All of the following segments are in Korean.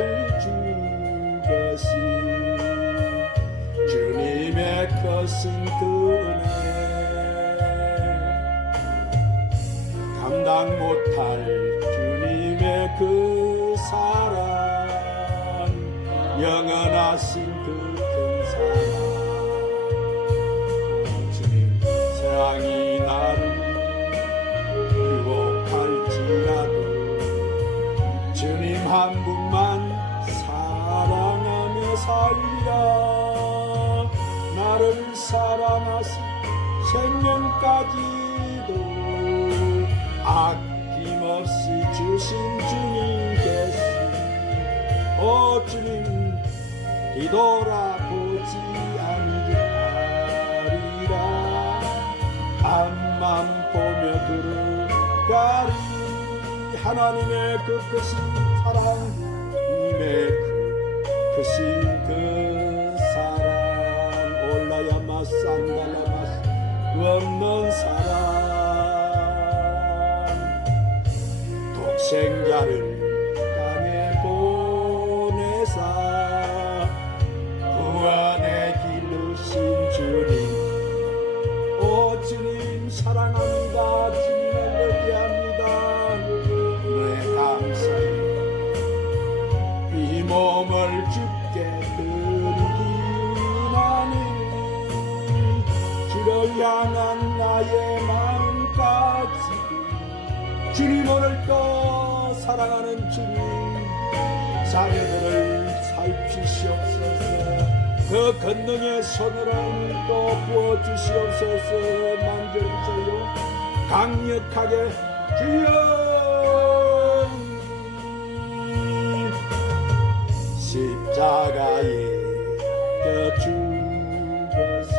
살주것이 주님의 크신 그 은혜 감당 못할 주님의 그 사랑 영원하신 그 큰 사랑 주님 세상이 나를 유혹할지라도 주님 한 분만 사랑하며 살리라 나를 사랑하시 생명까지도 아낌없이 주신 주님께서 오 주님 뒤돌아보지 아니하리라 앞만 보며 들어가리 하나님의 그 크신 사랑 님의 그 크신 그 사랑 올라야마 산달라마 그 없는 사랑 독생자를 땅에 보내사 구원의 길르신 주님 오 주님 사랑합니다 주님을 예배합니다 네 감사해요 이 몸을 주께 드리기나니 주를 향한 나의 마음까지 주님 오늘도 사랑하는 주님 자녀들을 살피시옵소서 그 권능의 손으로 오늘도 부어주시옵소서 만져주세요 강력하게 주여 십자가에 죽으신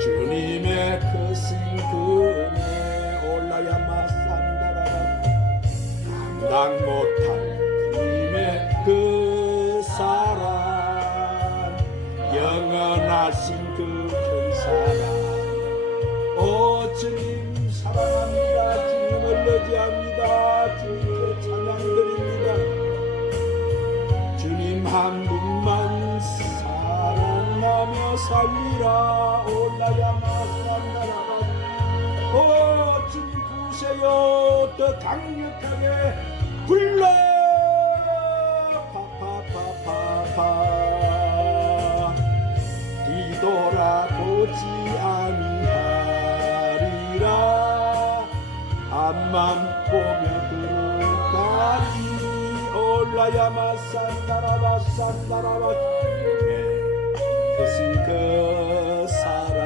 주님의 크신 그 은혜 올라야마 산다라라 감당 못할 주님의 그 사랑 영원하신 그 큰 사랑 오 주님 사랑합니다 주님을 의지합니다 주님께 찬양드립니다 주님 한 분만 사랑하며 살리라 올라야마 산다라라 오 주님 부으세요 더 강력하게 불러 파파파파파 뒤돌아보지 아니하리라 앞만 보며 들어가리 올라야마 산다라바 산다라바 크신 그 사랑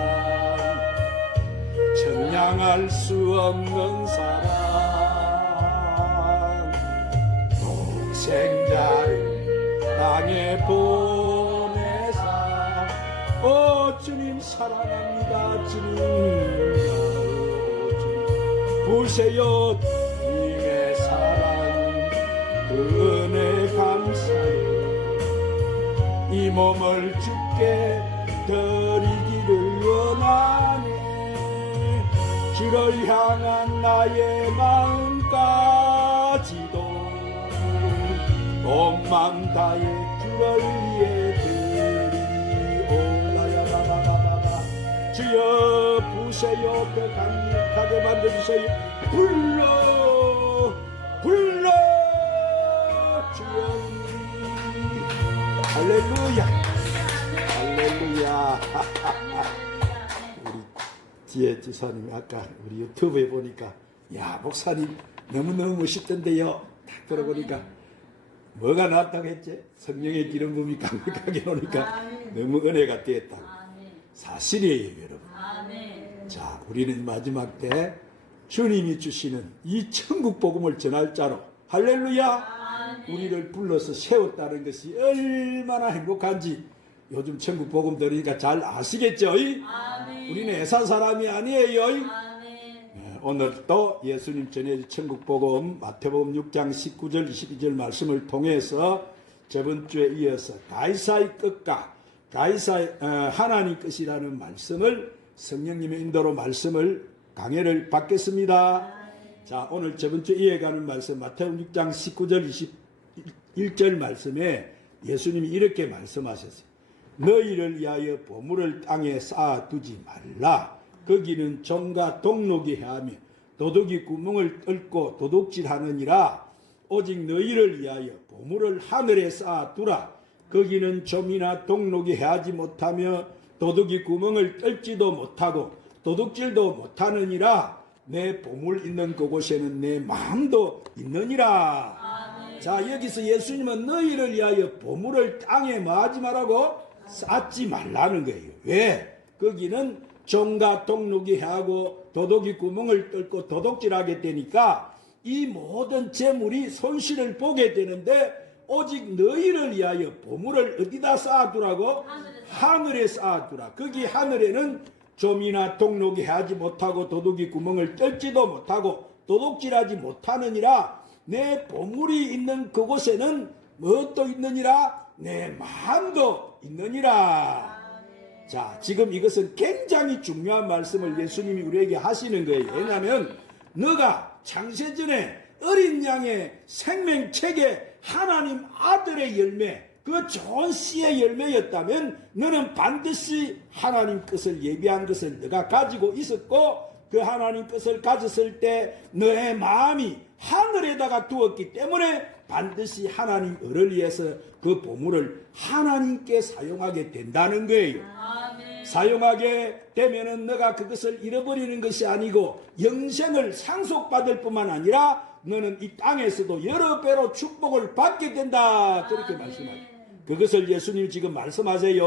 청량할 수 없는 사랑 독생자를 땅에 보내사 오 주님 사랑합니다 주님 보세요 주님의 사랑 그 은혜 감사해 이 몸을 주께 드리기를 원하네 주를 향한 나의 마음까지도 온 마음 다해 주를 위해 드리오라야라라라라 주여 부세요 더 강력하게 만들어주세요 불러 불러 주여 할렐루야 할렐루야 우리 뒤에 지사님 아까 우리 유튜브에 보니까 야 목사님 너무너무 멋있던데요 딱 들어보니까 뭐가 나왔다고 했지? 성령의 기름 부음이 강력하게 오니까 너무 은혜가 되었다 사실이에요 여러분 자 우리는 마지막 때 주님이 주시는 이 천국 복음을 전할 자로 할렐루야 우리를 불러서 세웠다는 것이 얼마나 행복한지 요즘 천국 복음 들으니까 잘 아시겠죠? 우리는 애산 사람이 아니에요. 오늘 또 예수님 전해진 천국 복음 마태복음 6장 19절 22절 말씀을 통해서 저번 주에 이어서 가이사의 뜻과 가이사의 하나님 뜻이라는 말씀을 성령님의 인도로 말씀을 강해를 받겠습니다. 자 오늘 저번 주에 이어가는 말씀 마태복음 6장 19절 1절 말씀에 예수님이 이렇게 말씀하셨어요. 너희를 위하여 보물을 땅에 쌓아두지 말라. 거기는 종과 동록이 해하며 도둑이 구멍을 뚫고 도둑질하느니라. 오직 너희를 위하여 보물을 하늘에 쌓아두라. 거기는 좀이나 동록이 해하지 못하며 도둑이 구멍을 뚫지도 못하고 도둑질도 못하느니라. 내 보물 있는 그곳에는 내 마음도 있느니라. 자, 여기서 예수님은 너희를 위하여 보물을 땅에 뭐하지 말라고? 쌓지 말라는 거예요. 왜? 거기는 종과 동록이 해하고 도둑이 구멍을 뚫고 도둑질하게 되니까 이 모든 재물이 손실을 보게 되는데, 오직 너희를 위하여 보물을 어디다 쌓아두라고? 하늘에 쌓아두라. 거기 하늘에는 좀이나 동록이 해하지 못하고 도둑이 구멍을 뚫지도 못하고 도둑질하지 못하느니라. 내 보물이 있는 그곳에는 무엇도 있느니라? 내 마음도 있느니라. 자, 지금 이것은 굉장히 중요한 말씀을 예수님이 우리에게 하시는 거예요. 왜냐하면 너가 창세전에 어린 양의 생명책에 하나님 아들의 열매, 그 좋은 씨의 열매였다면 너는 반드시 하나님 것을 예비한 것을 너가 가지고 있었고, 그 하나님 것을 가졌을 때 너의 마음이 하늘에다가 두었기 때문에 반드시 하나님 을을 위해서 그 보물을 하나님께 사용하게 된다는 거예요. 아멘. 사용하게 되면은 너가 그것을 잃어버리는 것이 아니고 영생을 상속받을 뿐만 아니라 너는 이 땅에서도 여러 배로 축복을 받게 된다. 그렇게 말씀하죠. 그것을 예수님 지금 말씀하세요.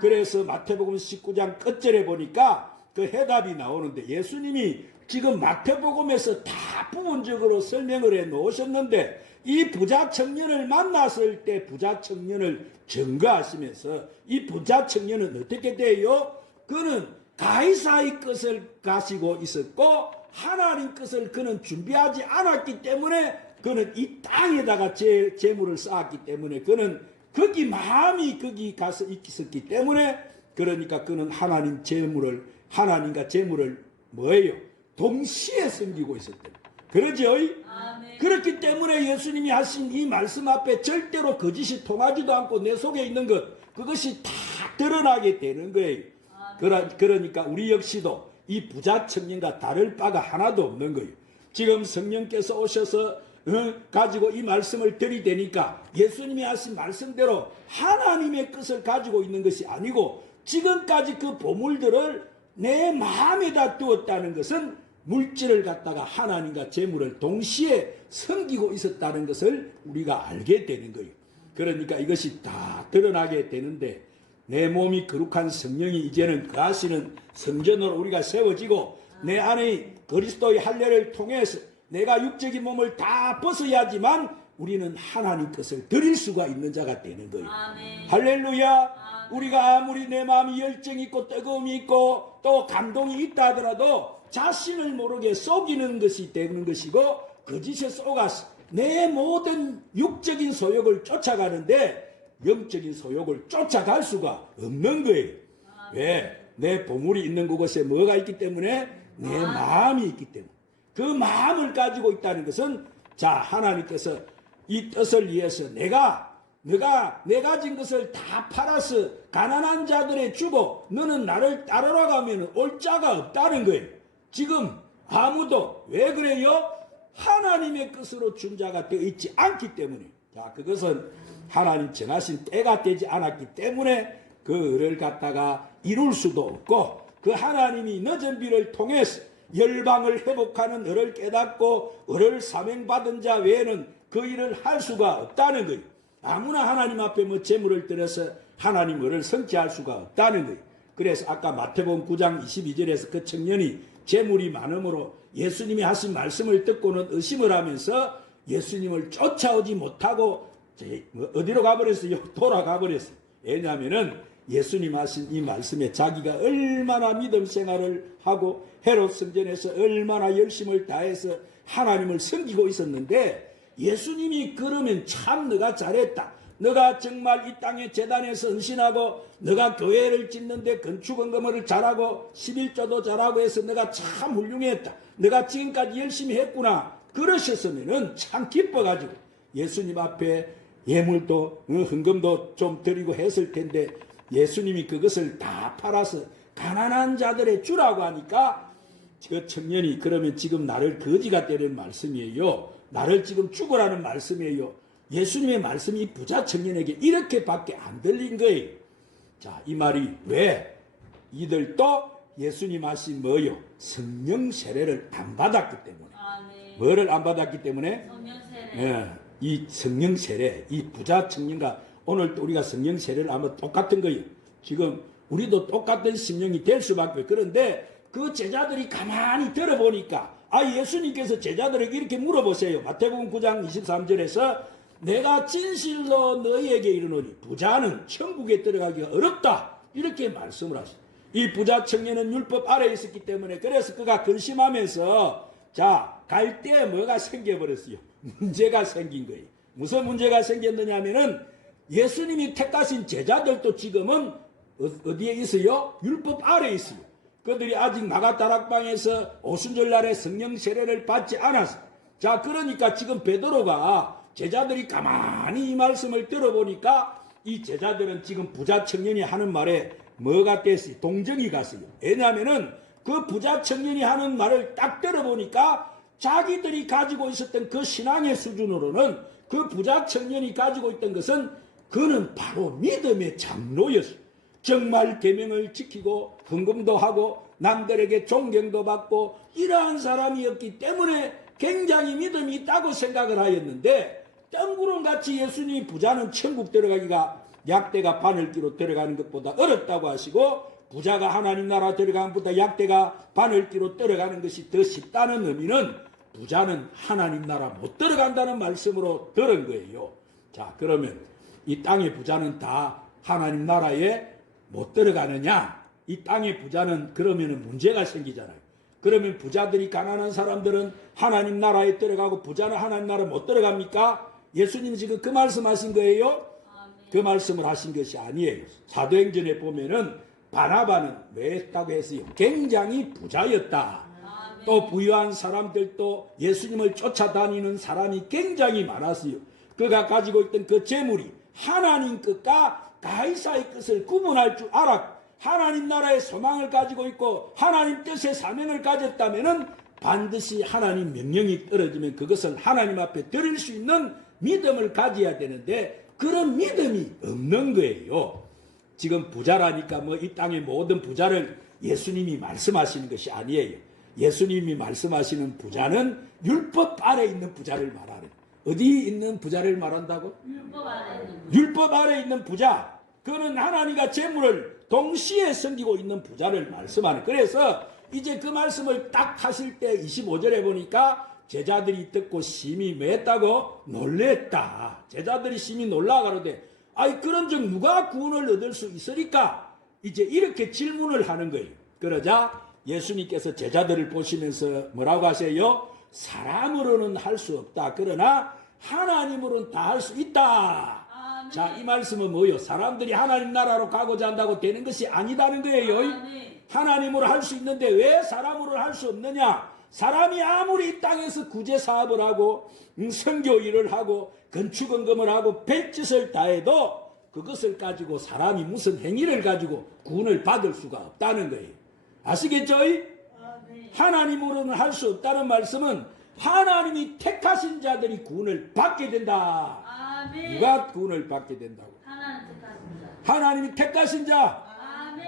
그래서 마태복음 19장 끝절에 보니까 그 해답이 나오는데, 예수님이 지금 마태복음에서 다 부분적으로 설명을 해 놓으셨는데, 이 부자 청년을 만났을 때 부자 청년을 증거하시면서 이 부자 청년은 어떻게 돼요? 그는 가이사의 것을 가지고 있었고 하나님 것을 그는 준비하지 않았기 때문에 그는 이 땅에다가 재물을 쌓았기 때문에 그는 거기 마음이 거기 가서 있었기 때문에, 그러니까 그는 하나님 재물을, 하나님과 재물을 뭐예요? 동시에 섬기고 있었다. 그러죠? 아멘. 그렇기 때문에 예수님이 하신 이 말씀 앞에 절대로 거짓이 통하지도 않고 내 속에 있는 것, 그것이 다 드러나게 되는 거예요. 그러니까 우리 역시도 이 부자 청년과 다를 바가 하나도 없는 거예요. 지금 성령께서 오셔서 가지고 이 말씀을 들이대니까 예수님이 하신 말씀대로 하나님의 것을 가지고 있는 것이 아니고 지금까지 그 보물들을 내 마음에다 두었다는 것은 물질을 갖다가 하나님과 재물을 동시에 섬기고 있었다는 것을 우리가 알게 되는 거예요. 그러니까 이것이 다 드러나게 되는데, 내 몸이 거룩한 성령이 이제는 그 하시는 성전으로 우리가 세워지고 내 안에 그리스도의 할례를 통해서 내가 육적인 몸을 다 벗어야지만 우리는 하나님 것을 드릴 수가 있는 자가 되는 거예요. 아멘. 할렐루야. 아멘. 우리가 아무리 내 마음이 열정이 있고 뜨거움이 있고 또 감동이 있다 하더라도 자신을 모르게 속이는 것이 되는 것이고, 거짓에 속아서 내 모든 육적인 소욕을 쫓아가는데 영적인 소욕을 쫓아갈 수가 없는 거예요. 왜? 내 보물이 있는 그곳에 뭐가 있기 때문에? 내 마음이 있기 때문에. 그 마음을 가지고 있다는 것은, 자, 하나님께서 이 뜻을 위해서 내가 가진 것을 다 팔아서 가난한 자들에 주고 너는 나를 따르러 가면 올 자가 없다는 거예요. 지금 아무도. 왜 그래요? 하나님의 것으로 준 자가 되어 있지 않기 때문에. 자, 그것은 하나님 정하신 때가 되지 않았기 때문에 그 을을 갖다가 이룰 수도 없고, 그 하나님이 늦은 비를 통해서 열방을 회복하는 을을 깨닫고 을을 사명받은 자 외에는 그 일을 할 수가 없다는 거예요. 아무나 하나님 앞에 뭐 재물을 들여서 하나님 을을 성취할 수가 없다는 거예요. 그래서 아까 마태복음 9장 22절에서 그 청년이 재물이 많음으로 예수님이 하신 말씀을 듣고는 의심을 하면서 예수님을 쫓아오지 못하고 어디로 가버렸어요? 돌아가 버렸어요. 왜냐하면은 예수님 하신 이 말씀에 자기가 얼마나 믿음 생활을 하고 헤롯 성전에서 얼마나 열심을 다해서 하나님을 섬기고 있었는데, 예수님이 그러면 참 너가 잘했다, 너가 정말 이 땅에 제단에서 헌신하고 너가 교회를 짓는데 건축원금을 잘하고 11조도 잘하고 해서 너가 참 훌륭했다, 너가 지금까지 열심히 했구나, 그러셨으면은 참 기뻐가지고 예수님 앞에 예물도 헌금도 좀 드리고 했을 텐데 예수님이 그것을 다 팔아서 가난한 자들의 주라고 하니까 그 청년이 그러면 지금 나를 거지가 되는 말씀이에요. 나를 지금 죽으라는 말씀이에요. 예수님의 말씀이 부자 청년에게 이렇게밖에 안 들린 거예요. 자, 이 말이 왜? 이들도 예수님 하신 뭐요? 성령 세례를 안 받았기 때문에. 뭐를 안 받았기 때문에? 성령 세례. 예, 이 성령 세례, 이 부자 청년과 오늘 또 우리가 성령 세례를 하면 똑같은 거예요. 지금 우리도 똑같은 심령이 될 수밖에. 그런데 그 제자들이 가만히 들어보니까 예수님께서 제자들에게 이렇게 물어보세요. 마태복음 9장 23절에서 내가 진실로 너희에게 이르노니 부자는 천국에 들어가기가 어렵다. 이렇게 말씀을 하시죠. 이 부자 청년은 율법 아래에 있었기 때문에 그래서 그가 근심하면서 자, 갈 때 뭐가 생겨버렸어요. 문제가 생긴 거예요. 무슨 문제가 생겼느냐 하면은 예수님이 택하신 제자들도 지금은 어디에 있어요? 율법 아래에 있어요. 그들이 아직 마가다락방에서 오순절날에 성령 세례를 받지 않았어. 자, 그러니까 지금 베드로가 제자들이 가만히 이 말씀을 들어보니까 이 제자들은 지금 부자 청년이 하는 말에 뭐가 됐어요? 동정이 갔어요. 왜냐하면은 그 부자 청년이 하는 말을 딱 들어보니까 자기들이 가지고 있었던 그 신앙의 수준으로는 그 부자 청년이 가지고 있던 것은 그는 바로 믿음의 장로였어요. 정말 계명을 지키고 헌금도 하고 남들에게 존경도 받고 이러한 사람이었기 때문에 굉장히 믿음이 있다고 생각을 하였는데 뜬구름같이 예수님이 부자는 천국 들어가기가 약대가 바늘기로 들어가는 것보다 어렵다고 하시고 부자가 하나님 나라 들어가는 것보다 약대가 바늘기로 들어가는 것이 더 쉽다는 의미는 부자는 하나님 나라 못 들어간다는 말씀으로 들은 거예요. 자, 그러면 이 땅의 부자는 다 하나님 나라에 못 들어가느냐? 이 땅의 부자는 그러면 문제가 생기잖아요. 그러면 부자들이 가난한 사람들은 하나님 나라에 들어가고 부자는 하나님 나라에 못 들어갑니까? 예수님이 지금 그 말씀하신 거예요? 그 말씀을 하신 것이 아니에요. 사도행전에 보면은 바나바는 왜 했다고 했어요? 굉장히 부자였다. 또 부유한 사람들도 예수님을 쫓아다니는 사람이 굉장히 많았어요. 그가 가지고 있던 그 재물이 하나님 것과 가이사의 것을 구분할 줄 알았고 하나님 나라의 소망을 가지고 있고 하나님 뜻의 사명을 가졌다면은 반드시 하나님 명령이 떨어지면 그것을 하나님 앞에 드릴 수 있는 믿음을 가져야 되는데 그런 믿음이 없는 거예요. 지금 부자라니까 뭐 이 땅의 모든 부자를 예수님이 말씀하시는 것이 아니에요. 예수님이 말씀하시는 부자는 율법 아래 있는 부자를 말하는. 어디 있는 부자를 말한다고? 율법 아래 있는 부자. 율법 아래 있는 부자. 그는 하나님과 재물을 동시에 섬기고 있는 부자를 말씀하는. 그래서 이제 그 말씀을 딱 하실 때 25절에 보니까 제자들이 듣고 심히 맺다고 놀랬다. 제자들이 심히 놀라가로되 그런즉 누가 구원을 얻을 수 있으리까? 이제 이렇게 질문을 하는 거예요. 그러자 예수님께서 제자들을 보시면서 뭐라고 하세요? 사람으로는 할 수 없다. 그러나 하나님으로는 다 할 수 있다. 아멘. 자, 이 말씀은 뭐예요? 사람들이 하나님 나라로 가고자 한다고 되는 것이 아니다는 거예요. 아멘. 하나님으로 할 수 있는데 왜 사람으로 할 수 없느냐? 사람이 아무리 이 땅에서 구제 사업을 하고 선교 일을 하고 건축헌금을 하고 별짓을 다 해도 그것을 가지고 사람이 무슨 행위를 가지고 구원을 받을 수가 없다는 거예요. 아시겠죠? 하나님으로는 할 수 없다는 말씀은 하나님이 택하신 자들이 구원을 받게 된다. 아멘. 누가 구원을 받게 된다고? 하나님 택하신 자. 하나님이 택하신 자. 아멘.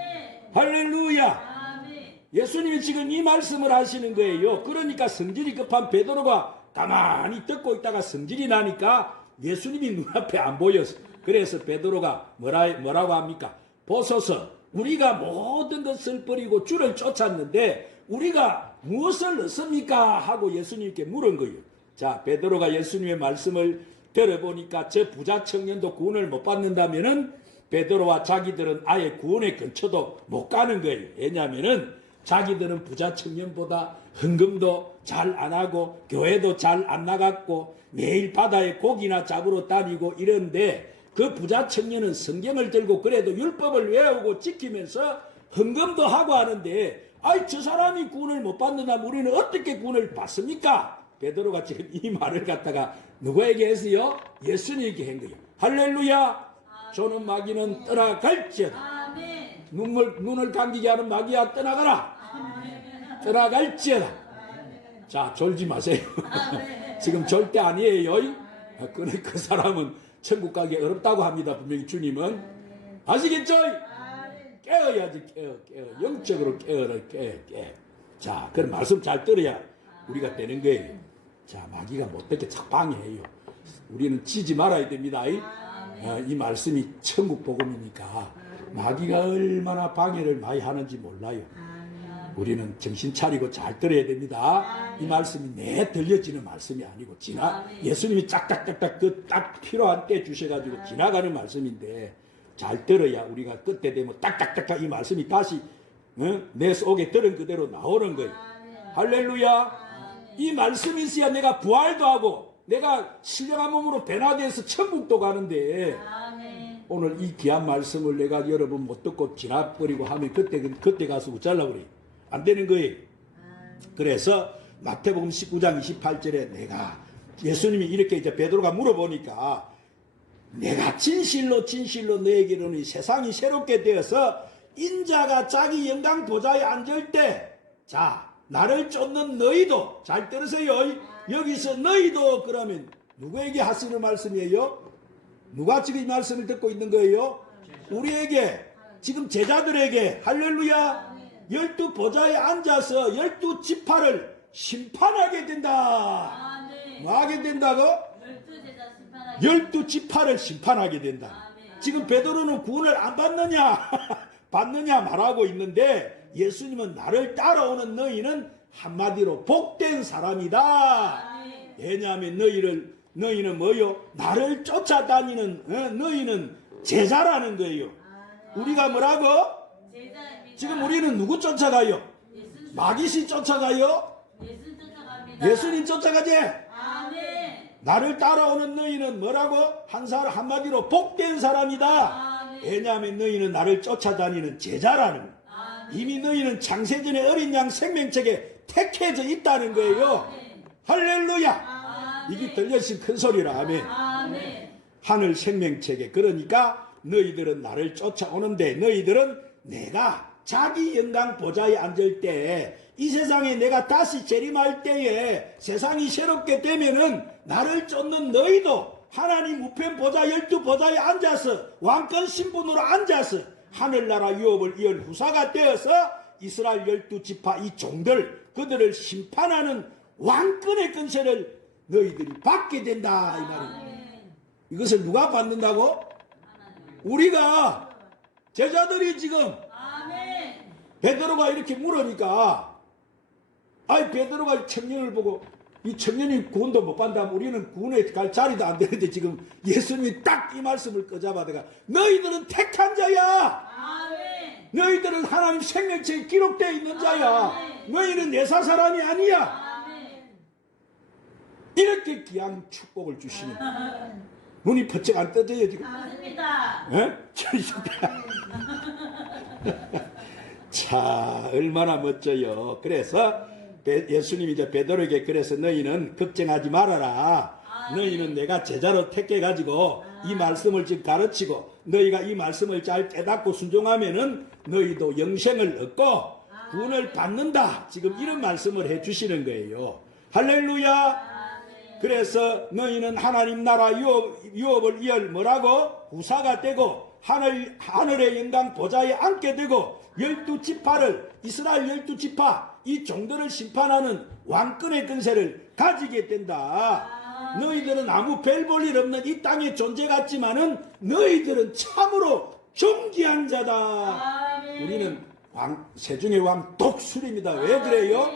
할렐루야. 아멘. 예수님이 지금 이 말씀을 하시는 거예요. 그러니까 성질이 급한 베드로가 가만히 듣고 있다가 성질이 나니까 예수님이 눈앞에 안 보였어. 그래서 베드로가 뭐라고 합니까? 보소서, 우리가 모든 것을 버리고 주를 쫓았는데 우리가 무엇을 얻습니까? 하고 예수님께 물은 거예요. 자, 베드로가 예수님의 말씀을 들어보니까 저 부자 청년도 구원을 못 받는다면은 베드로와 자기들은 아예 구원의 근처도 못 가는 거예요. 왜냐하면은 자기들은 부자 청년보다 헌금도 잘 안 하고 교회도 잘 안 나갔고 매일 바다에 고기나 잡으러 다니고 이런데 그 부자 청년은 성경을 들고 그래도 율법을 외우고 지키면서 헌금도 하고 하는데 저 사람이 구원을 못 받는다면 우리는 어떻게 구원을 받습니까? 베드로가 지금 이 말을 갖다가 누구에게 했어요? 예수님에게 한 거예요. 할렐루야. 조는 마귀는 떠나갈지어다. 아멘. 눈을 감기게 하는 마귀야 떠나가라. 떠나갈지어다. 자, 졸지 마세요. 지금 절대 아니에요. 그 사람은 천국 가기 어렵다고 합니다. 분명히 주님은. 아시겠죠? 깨어야지, 깨어. 영적으로 깨어라, 깨. 자, 그런 말씀 잘 들어야 우리가 되는 거예요. 자, 마귀가 못되게 착 방해해요. 우리는 지지 말아야 됩니다. 이 말씀이 천국 복음이니까 마귀가 얼마나 방해를 많이 하는지 몰라요. 우리는 정신 차리고 잘 들어야 됩니다. 이 말씀이 내 들려지는 말씀이 아니고 예수님이 짝짝짝짝 그 딱 필요한 때 주셔가지고 지나가는 말씀인데 잘 들어야 우리가 그때 되면 딱딱딱딱 이 말씀이 다시 내 속에 들은 그대로 나오는 거예요. 할렐루야. 이 말씀이 있어야 내가 부활도 하고 내가 신령한 몸으로 변화돼서 천국도 가는데 오늘 이 귀한 말씀을 내가 여러분 못 듣고 지나버리고 하면 그때 가서 우짤라 그래. 안 되는 거예요. 그래서 마태복음 19장 28절에 내가 예수님이 이렇게 이제 베드로가 물어보니까 내가 진실로 너에게로는 세상이 새롭게 되어서 인자가 자기 영광 보좌에 앉을 때 자 나를 쫓는 너희도 잘 들으세요. 여기서 너희도 그러면 누구에게 하시는 말씀이에요? 누가 지금 이 말씀을 듣고 있는 거예요? 우리에게 지금 제자들에게 할렐루야 12 보좌에 앉아서 12지파를 심판하게 된다. 뭐 하게 된다고? 12지파를 심판하게 된다. 지금 베드로는 구원을 안 받느냐 받느냐 말하고 있는데 예수님은 나를 따라오는 너희는 한마디로 복된 사람이다. 왜냐하면 너희는 뭐요? 나를 쫓아다니는 너희는 제자라는 거예요. 우리가 뭐라고? 지금 우리는 누구 쫓아가요? 마귀씨 쫓아가요? 예수님 쫓아가지? 나를 따라오는 너희는 뭐라고? 한마디로 복된 사람이다. 왜냐하면 너희는 나를 쫓아다니는 제자라는 거예요. 이미 너희는 창세전에 어린 양 생명책에 택해져 있다는 거예요. 할렐루야. 이게 들려진 큰 소리라. 아멘. 하늘 생명책에 그러니까 너희들은 나를 쫓아오는데 너희들은 내가 자기 영광 보좌에 앉을 때 이 세상에 내가 다시 재림할 때에 세상이 새롭게 되면은 나를 쫓는 너희도 하나님 우편 보좌 12보좌에 앉아서 왕권 신분으로 앉아서 하늘나라 유업을 이은 후사가 되어서 이스라엘 12지파 이 종들 그들을 심판하는 왕권의 권세를 너희들이 받게 된다 이 말입니다. 이것을 누가 받는다고? 우리가 제자들이 지금 베드로가 이렇게 물으니까 베드로가 청년을 보고 이 청년이 구원도 못 받는다면 우리는 구원에 갈 자리도 안 되는데 지금 예수님이 딱 이 말씀을 꺼잡아다가 너희들은 택한 자야. 너희들은 하나님 생명책에 기록되어 있는 자야. 너희는 내사 사람이 아니야. 이렇게 귀한 축복을 주시는 눈이 번쩍 안 떠져요 지금. 예? 자 얼마나 멋져요. 그래서 예수님이 이제 베드로에게 그래서 너희는 걱정하지 말아라. 너희는 내가 제자로 택해가지고 이 말씀을 지금 가르치고 너희가 이 말씀을 잘 깨닫고 순종하면은 너희도 영생을 얻고 구원을 받는다. 지금 이런 말씀을 해주시는 거예요. 할렐루야. 그래서 너희는 하나님 나라 유업을 이을 뭐라고? 후사가 되고 하늘의 영광 보좌에 앉게 되고 12지파를 이스라엘 12지파 이 종들을 심판하는 왕권의 권세를 가지게 된다. 너희들은 아무 별 볼 일 없는 이 땅의 존재 같지만은 너희들은 참으로 존귀한 자다. 우리는 세중의 왕 독수리입니다. 왜 그래요?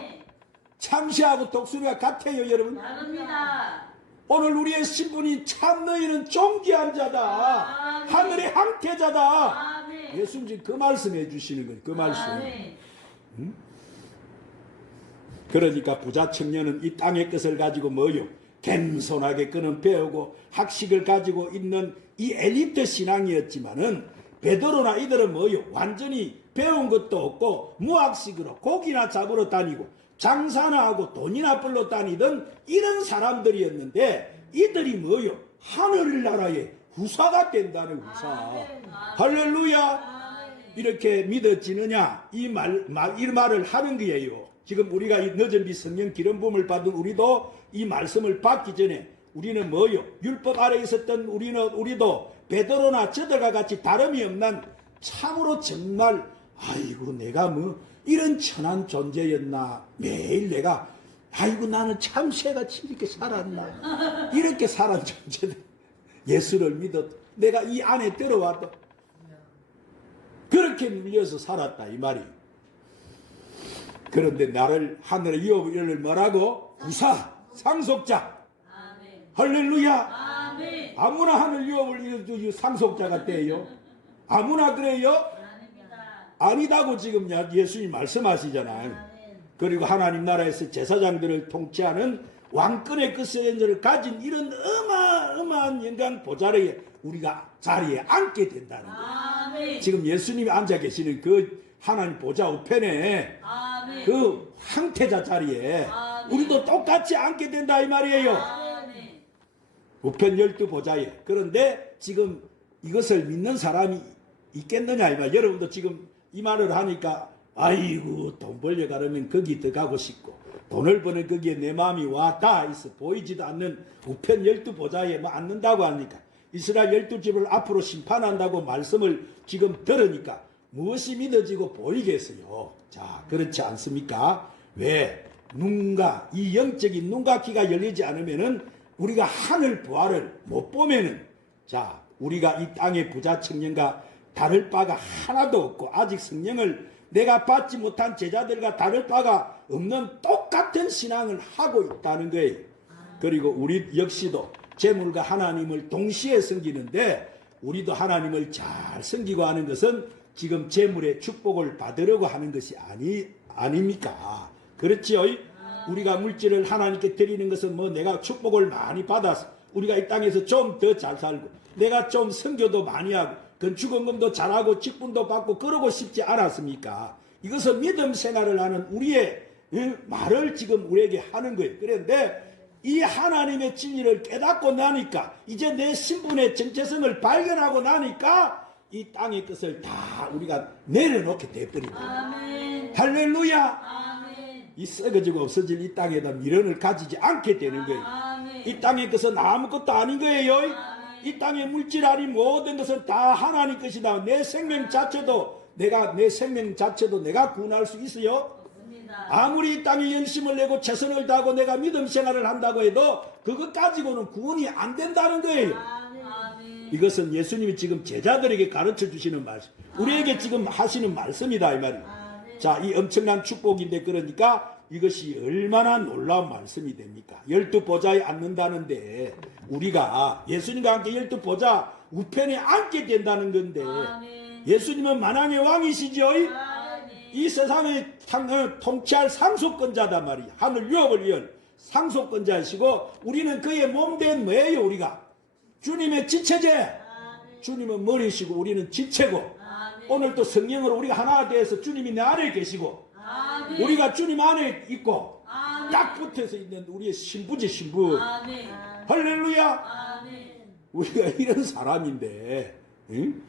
참새하고 독수리가 같아요 여러분. 다릅니다. 오늘 우리의 신분이 참 너희는 존귀한 자다. 하늘의 항태자다. 예수님 그 말씀 해주시는 거예요. 그 말씀. 응? 그러니까 부자 청년은 이 땅의 것을 가지고 뭐요? 겸손하게 그는 배우고 학식을 가지고 있는 이 엘리트 신앙이었지만은 베드로나 이들은 뭐요? 완전히 배운 것도 없고 무학식으로 고기나 잡으러 다니고 장사나 하고 돈이나 벌러 다니던 이런 사람들이었는데 이들이 뭐요? 하늘나라의 후사가 된다는 후사. 할렐루야. 이렇게 믿어지느냐? 이 말을 하는 거예요. 지금 우리가 이 늦은 비 성령 기름 부음을 받은 우리도 이 말씀을 받기 전에 우리는 뭐요? 율법 아래 있었던 우리도 베드로나 저들과 같이 다름이 없는 참으로 정말 아이고 내가 뭐 이런 천한 존재였나. 매일 내가 아이고 나는 참 새같이 이렇게 살았나. 이렇게 살은 존재들. 예수를 믿었 내가 이 안에 들어와도 그렇게 눌려서 살았다 이 말이. 그런데 나를 하늘의 유업을 뭐라고? 후사, 상속자. 할렐루야. 아멘. 아무나 하늘 유업을 상속자가 돼요. 아무나 그래요? 아닙니다. 아니다고 지금 예수님 말씀하시잖아요. 아멘. 그리고 하나님 나라에서 제사장들을 통치하는 왕권의 그 세전을 가진 이런 어마어마한 영광 보좌에 우리가 자리에 앉게 된다는 거예요. 아멘. 지금 예수님이 앉아 계시는 그 하나님 보좌 우편에 아멘. 그 황태자 자리에 아멘. 우리도 똑같이 앉게 된다 이 말이에요. 아멘. 우편 12보좌에. 그런데 지금 이것을 믿는 사람이 있겠느냐 이 말. 여러분도 지금 이 말을 하니까 아이고 돈 벌려가려면 거기 들어가고 싶고 돈을 버는 거기에 내 마음이 다 있어 보이지도 않는 우편 12보좌에 뭐 앉는다고 하니까 이스라엘 12집을 앞으로 심판한다고 말씀을 지금 들으니까 무엇이 믿어지고 보이겠어요. 자, 그렇지 않습니까? 왜? 눈과 이 영적인 눈과 귀가 열리지 않으면은 우리가 하늘 부활을 못 보면은 자, 우리가 이 땅의 부자 청년과 다를 바가 하나도 없고 아직 성령을 내가 받지 못한 제자들과 다를 바가 없는 똑같은 신앙을 하고 있다는 거예요. 그리고 우리 역시도 재물과 하나님을 동시에 섬기는데 우리도 하나님을 잘 섬기고 하는 것은 지금 재물의 축복을 받으려고 하는 것이 아닙니까? 그렇지요? 우리가 물질을 하나님께 드리는 것은 뭐 내가 축복을 많이 받아서 우리가 이 땅에서 좀 더 잘 살고 내가 좀 선교도 많이 하고 건축원금도 잘하고 직분도 받고 그러고 싶지 않았습니까? 이것은 믿음 생활을 하는 우리의 말을 지금 우리에게 하는 거예요. 그런데 이 하나님의 진리를 깨닫고 나니까 이제 내 신분의 정체성을 발견하고 나니까 이 땅의 것을 다 우리가 내려놓게 돼버립니다. 아멘. 할렐루야. 아멘. 이 썩어지고 없어질 이 땅에다 미련을 가지지 않게 되는 거예요. 아멘. 이 땅의 것은 아무것도 아닌 거예요. 이 땅의 물질 아닌 모든 것은 다 하나님 것이다. 내 생명 자체도 내가 구원할 수 있어요. 없습니다. 아무리 이 땅에 열심을 내고 최선을 다하고 내가 믿음 생활을 한다고 해도 그것 가지고는 구원이 안 된다는 거예요. 아멘. 이것은 예수님이 지금 제자들에게 가르쳐 주시는 말씀, 우리에게 지금 하시는 말씀이다 이 말이에요. 자, 이 엄청난 축복인데 그러니까 이것이 얼마나 놀라운 말씀이 됩니까? 12보좌에 앉는다는데 우리가 예수님과 함께 12보좌 우편에 앉게 된다는 건데 아멘. 예수님은 만왕의 왕이시죠? 아멘. 이 세상을 통치할 상속권자단 말이에요. 하늘 유업을 열 상속권자이시고 우리는 그의 몸된 뭐예요? 우리가 주님의 지체제. 아멘. 주님은 머리시고 우리는 지체고 아멘. 오늘 또 성령으로 우리가 하나 되어서 주님이 내 안에 계시고 아멘. 우리가 주님 안에 있고 아멘. 딱 붙어서 있는 우리의 신부지 신부. 아멘. 할렐루야. 아멘. 우리가 이런 사람인데 응?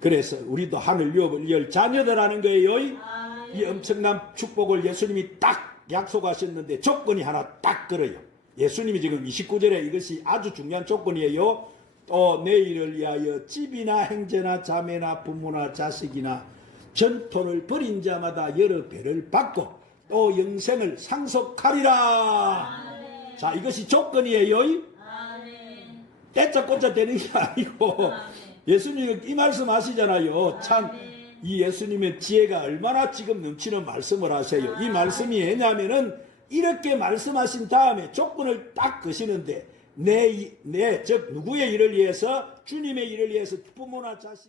그래서 우리도 하늘 유업을 열 자녀들하는 거예요. 아멘. 이 엄청난 축복을 예수님이 딱 약속하셨는데 조건이 하나 딱 걸어요. 예수님이 지금 29절에 이것이 아주 중요한 조건이에요. 또 내일을 위하여 집이나 형제나 자매나 부모나 자식이나 전토를 벌인 자마다 여러 배를 받고 또 영생을 상속하리라. 아멘. 자, 이것이 조건이에요. 아멘. 떼짜꽂자 되는 게 아니고 아멘. 예수님이 이 말씀 하시잖아요. 참 아멘. 이 예수님의 지혜가 얼마나 지금 넘치는 말씀을 하세요. 이 말씀이 왜냐하면은 이렇게 말씀하신 다음에 조건을 딱 거시는데 즉 누구의 일을 위해서 주님의 일을 위해서 부모나 자식